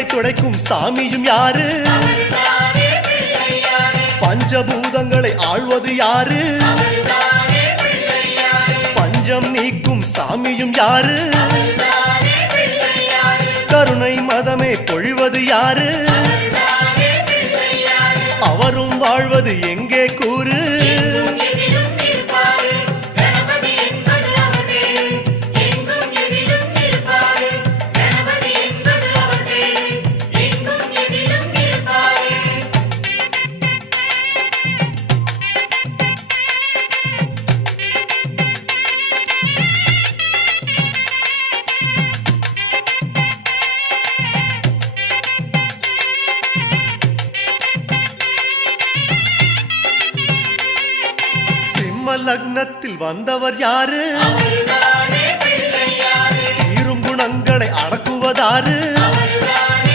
கண்ணீரை துடைக்கும் சாமியும் யாரு? பஞ்சபூதங்களை ஆழ்வது யாரு? பஞ்சம் நீக்கும் சாமியும் யாரு? கருணை மதமே பொழிவது யாரு? அவரும் வாழ்வது எங்கே கூறு? லக்னத்தில் வந்தவர் யாரு? சீரும் குணங்களை அடக்குவதாரு?